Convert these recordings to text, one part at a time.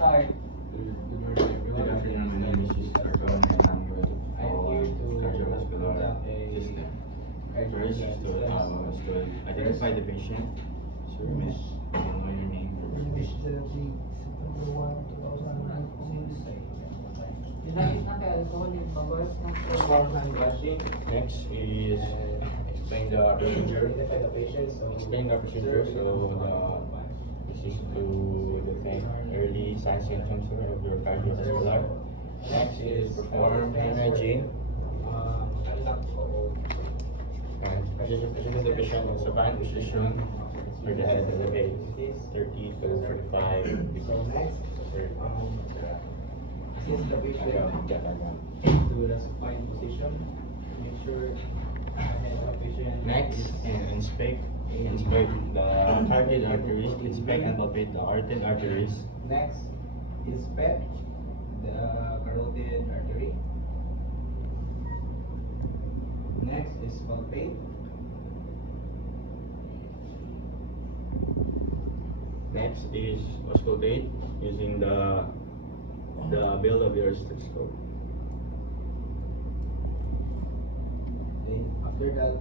start. Good afternoon, my name is Ricardo and I'm with cardiovascular system. First is to identify the patient. So you may know your name. Dinamit na kay alcohol yung babawas ng Next is explain the procedure. Explain the procedure. So this is to detect early signs and symptoms of your cardiovascular. Next is perform imaging. And position the patient on supine position for the head of the base, 30 to 45 degrees. Assist the patient to the supine position. Make sure the head of the patient Next, inspect the carotid arteries. Inspect and palpate the carotid arteries. Next, inspect the carotid artery. Next is palpate. Next is auscultate using the bill of your stethoscope. Then after that,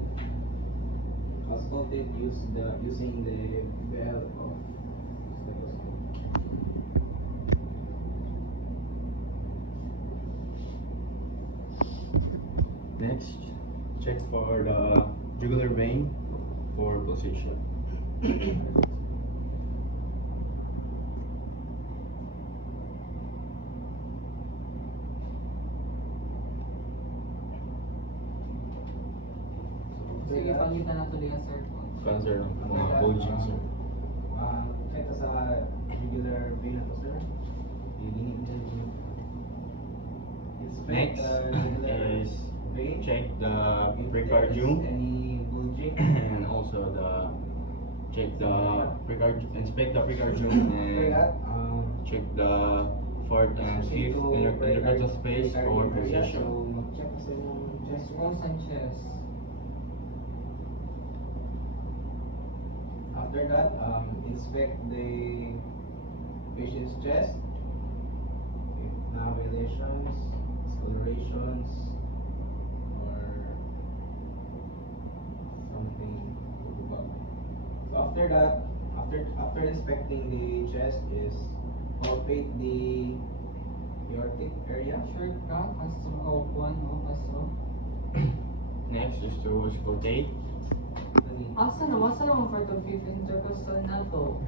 auscultate using the bell of stethoscope. Next, check for the jugular vein for pulsation. Sige, pangitan na tuloy ang cellphone. Cancer ng bulging, sir. Check ka sa regular vein na to, sir. Lilinit na yun. Inspect Next the regular is vein. check the If there is precardium any bulging. and also inspect the precardium After that, and check the fourth and fifth intercostal space for So, pulsation. mag-check ka sa yung chest wall. Chest and chest. After that, inspect the patient's chest. If navelations, discolorations, or something above. So after that, after inspecting the chest is palpate the aortic area. Sure ka? Kaso kaupuan mo, kaso. Next is to auscultate. Asa naman for the fifth intercostal na to?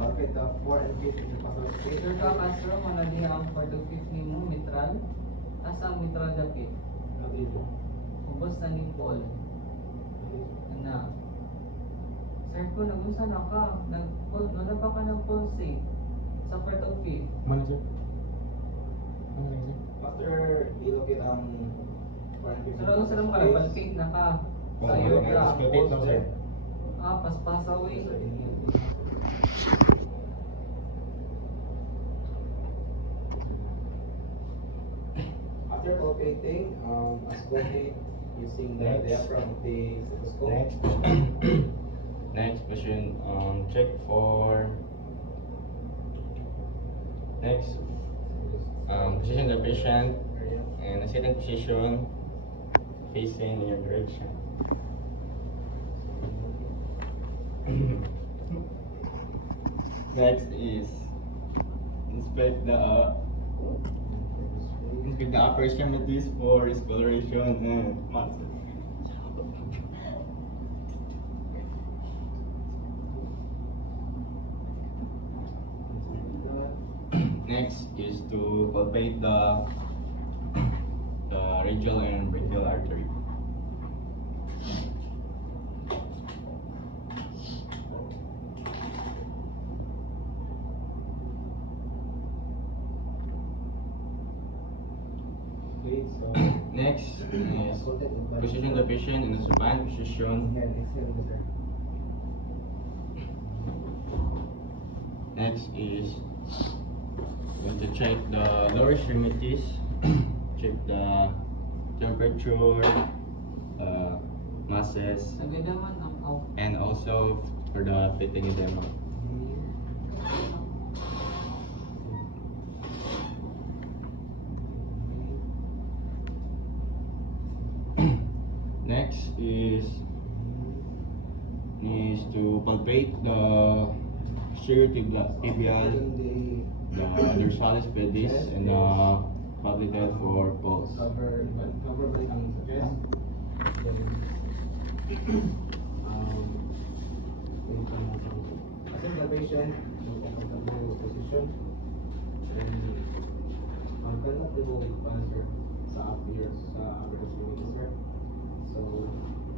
Palpate the 4 and 5 intercostal space. Sure ka, kaso, manali ang for the fifth ni mo, mitral. Asa ang mitral dapit? Ubos na ni Paul. Na. Sir ko, nagunsa na ka. Wala pa ka nag-pulsate sa fourth of fifth. Mana sir? Ano na sir? After ilocate ang 4 and 5 Sir, ano sila mo ka nag-palpate na ka? Sa Okay, yoga. auscultate lang, sir. Paspas away. After palpating, auscultate using the Next. diaphragm of the stethoscope. Next, next question. Check for next. Position the patient in a sitting position, facing in your direction. Next is inspect the upper extremities for discoloration and muscle. Next is to palpate the radial and brachial artery. Okay, so Next is auscultate the body. position the patient in the supine position. Inhale, exhale, sir. Next is going to check the lower extremities, check the temperature, masses, Nagadaman ang out. and also for the fitting edema. is to palpate the posterior tibial, the dorsalis pedis, and the popliteal for pulse. Cover by ang sa chest. Then, assess the patient in a comfortable position. Then, comfortable answer sa appears sa vertical sir. So,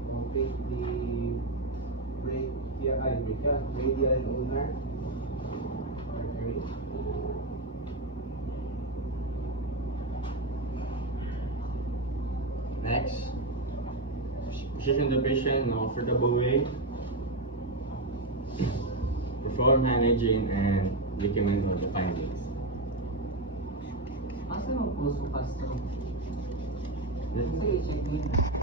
we'll take the radial and ulnar artery. Next, position the patient in a comfortable way. Perform hand hygiene and document the findings. Asa ang puso, Castro? Sige, check mo yun.